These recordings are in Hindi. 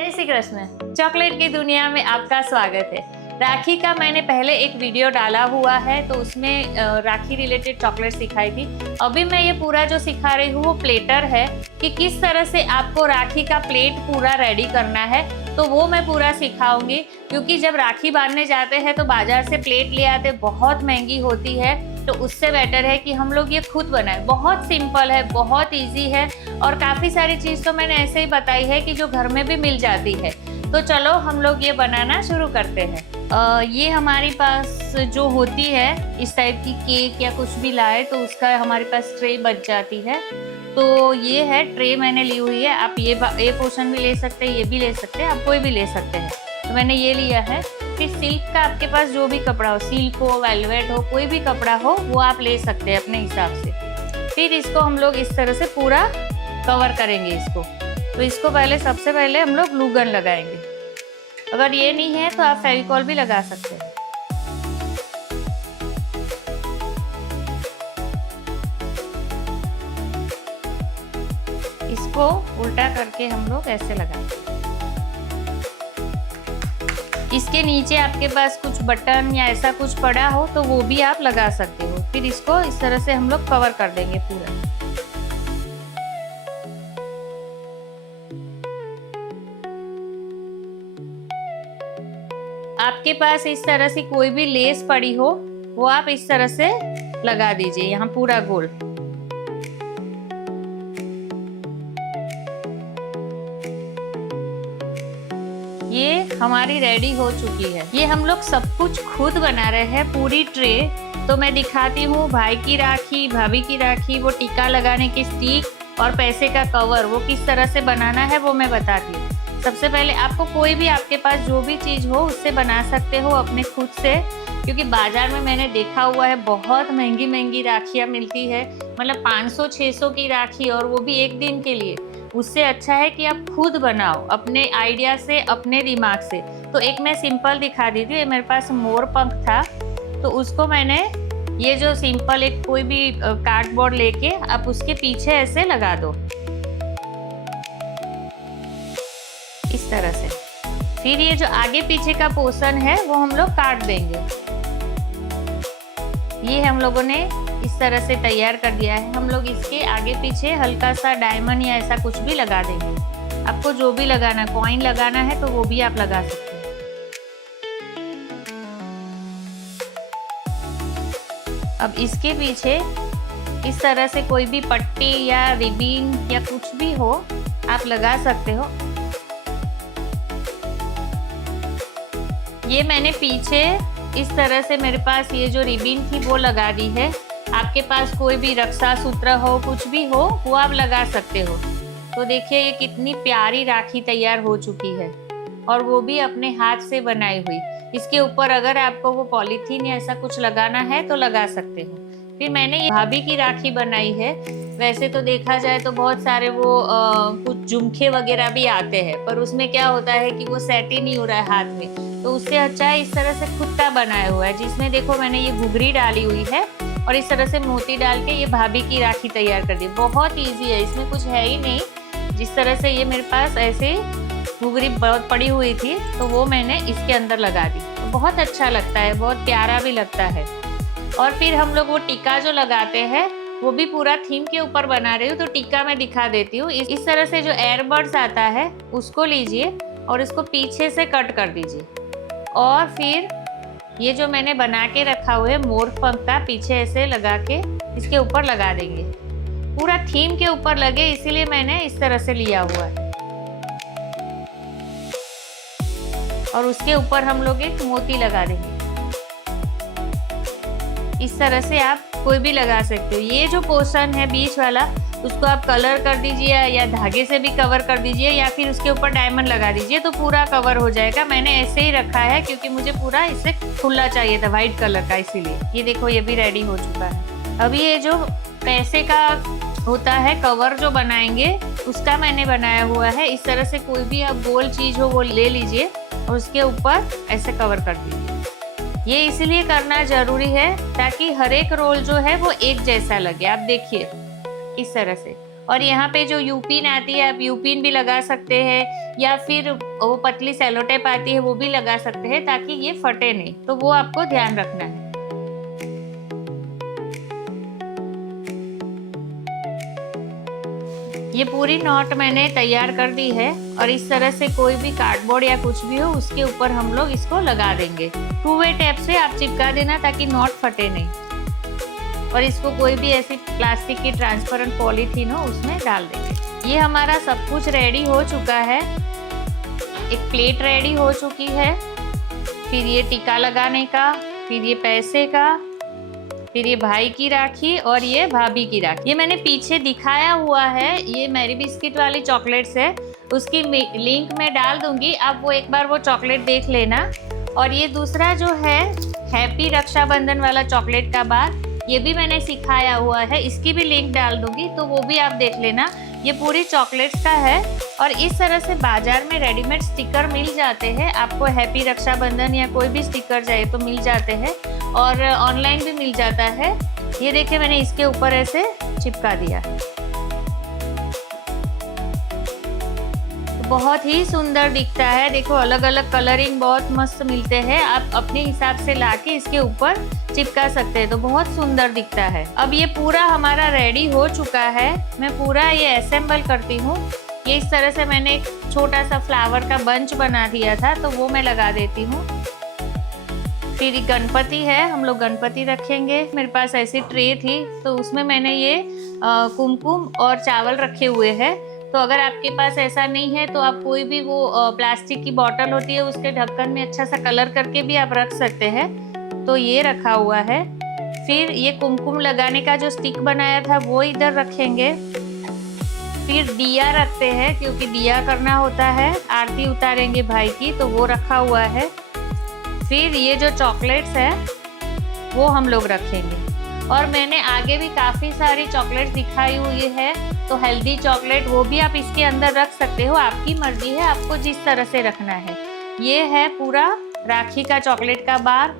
जय श्री कृष्ण। चॉकलेट की दुनिया में आपका स्वागत है। राखी का मैंने पहले एक वीडियो डाला हुआ है, तो उसमें राखी रिलेटेड चॉकलेट सिखाई थी। अभी मैं ये पूरा जो सिखा रही हूँ वो प्लेटर है कि किस तरह से आपको राखी का प्लेट पूरा रेडी करना है, तो वो मैं पूरा सिखाऊंगी। क्योंकि जब राखी बांधने जाते हैं तो बाजार से प्लेट ले आते, बहुत महंगी होती है, तो उससे बेटर है कि हम लोग ये खुद बनाएं। बहुत सिंपल है, बहुत इजी है, और काफ़ी सारी चीज़ तो मैंने ऐसे ही बताई है कि जो घर में भी मिल जाती है। तो चलो हम लोग ये बनाना शुरू करते हैं। ये हमारे पास जो होती है इस टाइप की केक या कुछ भी लाए तो उसका हमारे पास ट्रे बच जाती है। तो ये है ट्रे मैंने ली हुई है। आप ये पोर्शन भी ले सकते हैं, ये भी ले सकते हैं, आप कोई भी ले सकते हैं। तो मैंने ये लिया है। फिर सिल्क का आपके पास जो भी कपड़ा हो, सिल्क हो, वेलवेट हो, कोई भी कपड़ा हो, वो आप ले सकते हैं अपने हिसाब से। फिर इसको हम लोग इस तरह से पूरा कवर करेंगे इसको। तो इसको सबसे पहले हम लोग ग्लू गन लगाएंगे। अगर ये नहीं है तो आप फेविकॉल भी लगा सकते हैं। इसको उल्टा करके हम लोग ऐसे लगाएंगे। इसके नीचे आपके पास कुछ बटन या ऐसा कुछ पड़ा हो तो वो भी आप लगा सकते हो। फिर इसको इस तरह से हम लोग कवर कर देंगे पूरा। आपके पास इस तरह से कोई भी लेस पड़ी हो वो आप इस तरह से लगा दीजिए यहाँ पूरा गोल। ये हमारी रेडी हो चुकी है। ये हम लोग सब कुछ खुद बना रहे हैं, पूरी ट्रे। तो मैं दिखाती हूँ भाई की राखी, भाभी की राखी, वो टीका लगाने की स्टिक और पैसे का कवर वो किस तरह से बनाना है वो मैं बताती हूँ। सबसे पहले आपको कोई भी आपके पास जो भी चीज़ हो उससे बना सकते हो अपने खुद से। क्योंकि बाजार में मैंने देखा हुआ है बहुत महंगी महंगी राखियाँ मिलती है, मतलब 500-600 की राखी, और वो भी एक दिन के लिए। उससे अच्छा है कि आप खुद बनाओ अपने आइडिया से, अपने दिमाग से। तो एक मैं सिंपल दिखा दी थी। मेरे पास मोर पंख था, तो उसको मैंने ये जो सिंपल एक कोई भी कार्डबोर्ड लेके आप उसके पीछे ऐसे लगा दो इस तरह से। फिर ये जो आगे पीछे का पोर्शन है वो हम लोग काट देंगे। ये हम लोगों ने इस तरह से तैयार कर दिया है। हम लोग इसके आगे पीछे हल्का सा डायमंड या ऐसा कुछ भी लगा देंगे। आपको जो भी लगाना, कॉइन लगाना है तो वो भी आप लगा सकते हैं। अब इसके पीछे इस तरह से कोई भी पट्टी या रिबन या कुछ भी हो आप लगा सकते हो। ये मैंने पीछे इस तरह से, मेरे पास ये जो रिबन थी वो लगा दी है। आपके पास कोई भी रक्षा सूत्र हो, कुछ भी हो, वो आप लगा सकते हो। तो देखिए ये कितनी प्यारी राखी तैयार हो चुकी है, और वो भी अपने हाथ से बनाई हुई। इसके ऊपर अगर आपको वो पॉलीथीन या ऐसा कुछ लगाना है तो लगा सकते हो। फिर मैंने ये भाभी की राखी बनाई है। वैसे तो देखा जाए तो बहुत सारे वो कुछ झुमके वगैरह भी आते हैं, पर उसमें क्या होता है कि वो सेट ही नहीं हो रहा है हाथ में। तो उससे अच्छा है इस तरह से खुद का बनाया हुआ है, जिसमें देखो मैंने ये घुघरी डाली हुई है और इस तरह से मोती डाल के ये भाभी की राखी तैयार कर दी। बहुत ईजी है, इसमें कुछ है ही नहीं। जिस तरह से ये मेरे पास ऐसे घुघरी बहुत पड़ी हुई थी तो वो मैंने इसके अंदर लगा दी। तो बहुत अच्छा लगता है, बहुत प्यारा भी लगता है। और फिर हम लोग वो टीका जो लगाते हैं वो भी पूरा थीम के ऊपर बना रही हूँ, तो टीका मैं दिखा देती हूँ। इस तरह से जो एयरबड्स आता है उसको लीजिए और इसको पीछे से कट कर दीजिए, और फिर ये जो मैंने बना के रखा हुआ है मोर पंख का, पीछे ऐसे लगा के इसके ऊपर लगा देंगे। पूरा थीम के ऊपर लगे, इसीलिए मैंने इस तरह से लिया हुआ है। और उसके ऊपर हम लोग एक मोती लगा देंगे। इस तरह से आप कोई भी लगा सकते हो। ये जो पोर्शन है बीच वाला, उसको आप कलर कर दीजिए या धागे से भी कवर कर दीजिए, या फिर उसके ऊपर डायमंड लगा दीजिए, तो पूरा कवर हो जाएगा। मैंने ऐसे ही रखा है क्योंकि मुझे पूरा इससे खुला चाहिए था, वाइट कलर का, इसीलिए। ये देखो ये भी रेडी हो चुका है। अभी ये जो पैसे का होता है कवर जो बनाएंगे, उसका मैंने बनाया हुआ है। इस तरह से कोई भी आप गोल चीज हो वो ले लीजिए और उसके ऊपर ऐसे कवर कर दीजिए। ये इसलिए करना जरूरी है ताकि हर एक रोल जो है वो एक जैसा लगे। आप देखिए इस तरह से। और यहाँ पे जो यूपिन आती है, आप यूपिन भी लगा सकते हैं, या फिर वो पतली सेलो टेप आती है वो भी लगा सकते हैं, ताकि ये फटे नहीं। तो वो आपको ध्यान रखना है। ये पूरी नॉट मैंने तैयार कर दी है, और इस तरह से कोई भी कार्डबोर्ड या कुछ भी हो उसके ऊपर हम लोग इसको लगा देंगे। 2 वे टेप से आप चिपका देना ताकि नॉट फटे नहीं। और इसको कोई भी ऐसी प्लास्टिक की ट्रांसपेरेंट पॉलीथीन हो उसमें डाल देंगे। ये हमारा सब कुछ रेडी हो चुका है। एक प्लेट रेडी हो चुकी है, फिर ये टीका लगाने का, फिर ये पैसे का, फिर ये भाई की राखी और ये भाभी की राखी। ये मैंने पीछे दिखाया हुआ है, ये मैरी बिस्किट वाली चॉकलेट्स है, उसकी लिंक मैं डाल दूंगी, आप वो एक बार वो चॉकलेट देख लेना। और ये दूसरा जो है हैप्पी रक्षाबंधन वाला चॉकलेट का बार, ये भी मैंने सिखाया हुआ है, इसकी भी लिंक डाल दूंगी, तो वो भी आप देख लेना। ये पूरी चॉकलेट्स का है। और इस तरह से बाजार में रेडीमेड स्टिकर मिल जाते हैं, आपको हैप्पी रक्षाबंधन या कोई भी स्टिकर चाहिए तो मिल जाते हैं, और ऑनलाइन भी मिल जाता है। ये देखिए मैंने इसके ऊपर ऐसे चिपका दिया है। बहुत ही सुंदर दिखता है। देखो अलग अलग कलरिंग बहुत मस्त मिलते हैं, आप अपने हिसाब से लाके इसके ऊपर चिपका सकते हैं, तो बहुत सुंदर दिखता है। अब ये पूरा हमारा रेडी हो चुका है। मैं पूरा ये असेंबल करती हूँ। ये इस तरह से मैंने एक छोटा सा फ्लावर का बंच बना दिया था, तो वो मैं लगा देती हूँ। फिर गणपति है, हम लोग गणपति रखेंगे। मेरे पास ऐसी ट्रे थी, तो उसमें मैंने ये कुमकुम और चावल रखे हुए हैं। तो अगर आपके पास ऐसा नहीं है तो आप कोई भी वो प्लास्टिक की बॉटल होती है उसके ढक्कन में अच्छा सा कलर करके भी आप रख सकते हैं। तो ये रखा हुआ है। फिर ये कुमकुम लगाने का जो स्टिक बनाया था वो इधर रखेंगे। फिर दिया रखते हैं, क्योंकि दिया करना होता है, आरती उतारेंगे भाई की, तो वो रखा हुआ है। फिर ये जो चॉकलेट्स है वो हम लोग रखेंगे। और मैंने आगे भी काफ़ी सारी चॉकलेट दिखाई हुई है, तो हेल्दी चॉकलेट वो भी आप इसके अंदर रख सकते हो, आपकी मर्जी है आपको जिस तरह से रखना है। ये है पूरा राखी का चॉकलेट का बार।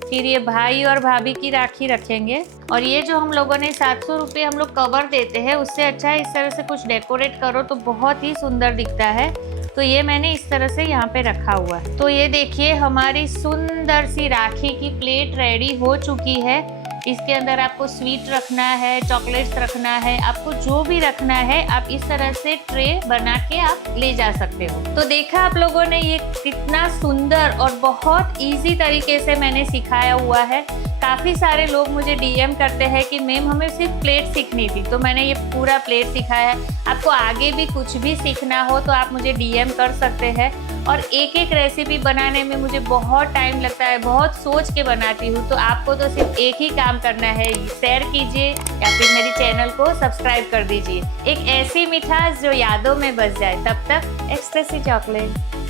फिर ये भाई और भाभी की राखी रखेंगे। और ये जो हम लोगों ने 700 रुपये हम लोग कवर देते हैं, उससे अच्छा है इस तरह से कुछ डेकोरेट करो तो बहुत ही सुंदर दिखता है। तो ये मैंने इस तरह से यहाँ पे रखा हुआ है। तो ये देखिए हमारी सुंदर सी राखी की प्लेट रेडी हो चुकी है। इसके अंदर आपको स्वीट रखना है, चॉकलेट्स रखना है, आपको जो भी रखना है आप इस तरह से ट्रे बना के आप ले जा सकते हो। तो देखा आप लोगों ने ये कितना सुंदर और बहुत इजी तरीके से मैंने सिखाया हुआ है। काफ़ी सारे लोग मुझे डीएम करते हैं कि मैम हमें सिर्फ प्लेट सीखनी थी, तो मैंने ये पूरा प्लेट सिखाया है। आपको आगे भी कुछ भी सीखना हो तो आप मुझे डीएम कर सकते हैं। और एक एक रेसिपी बनाने में मुझे बहुत टाइम लगता है, बहुत सोच के बनाती हूँ। तो आपको तो सिर्फ एक ही काम करना है, शेयर कीजिए या फिर मेरे चैनल को सब्सक्राइब कर दीजिए। एक ऐसी मिठास जो यादों में बस जाए। तब तक एक्सप्रेसी चॉकलेट।